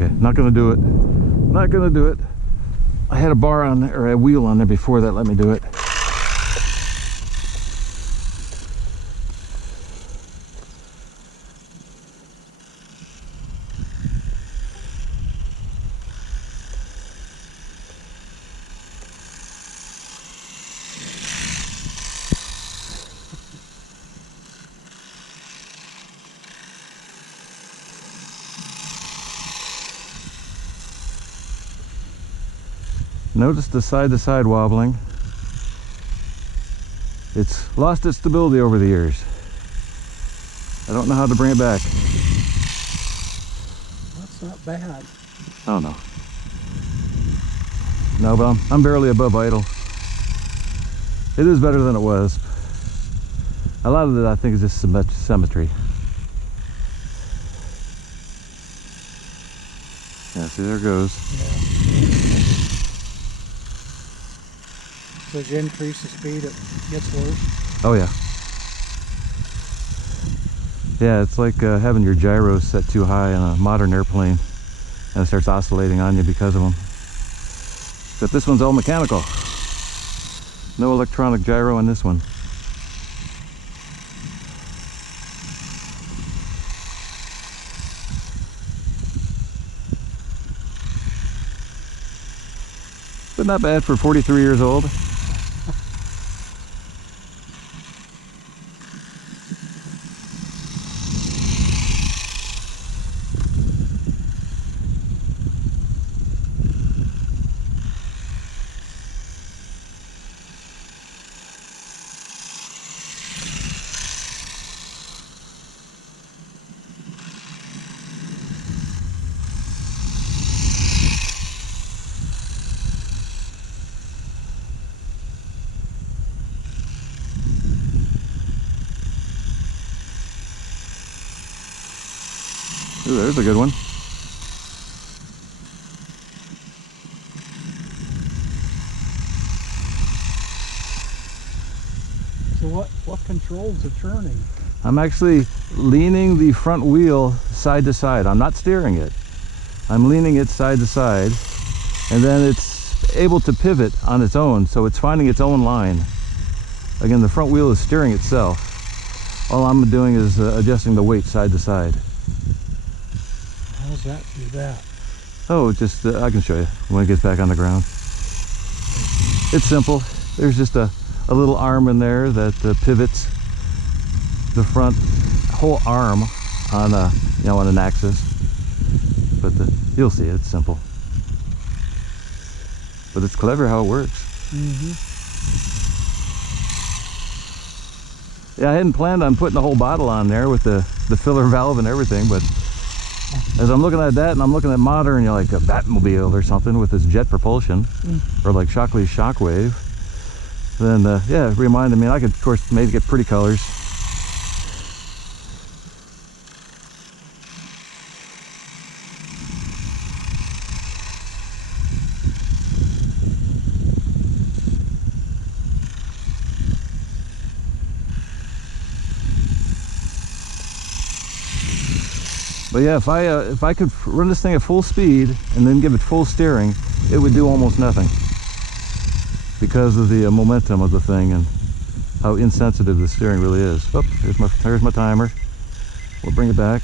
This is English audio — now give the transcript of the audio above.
Okay, not gonna do it. Not gonna do it. I had a bar on there, or a wheel on there before that let me do it. Notice the side-to-side wobbling. It's lost its stability over the years. I don't know how to bring it back. That's not bad. Oh no. No, but I'm barely above idle. It is better than it was. A lot of it I think is just symmetry. Yeah, see, there it goes. Yeah. So as you increase the speed, it gets worse. Oh yeah. Yeah, it's like having your gyros set too high on a modern airplane, and it starts oscillating on you because of them. Except this one's all mechanical. No electronic gyro in this one. But not bad for 43 years old. Ooh, there's a good one. So what controls the turning? I'm actually leaning the front wheel side to side. I'm not steering it. I'm leaning it side to side, and then it's able to pivot on its own, so it's finding its own line. Again, the front wheel is steering itself. All I'm doing is adjusting the weight side to side. How does that do that? Oh, just I can show you when it gets back on the ground. It's simple. There's just a little arm in there that pivots the front whole arm on a on an axis. But you'll see it's simple. But it's clever how it works. Yeah, I hadn't planned on putting the whole bottle on there with the filler valve and everything, but as I'm looking at that and I'm looking at modern, like a Batmobile or something with this jet propulsion, or like Shockley's Shockwave, then yeah, it reminded me. I could, of course, maybe get pretty colors. But yeah, if I could run this thing at full speed and then give it full steering, it would do almost nothing because of the momentum of the thing and how insensitive the steering really is. Oh, here's my timer. We'll bring it back.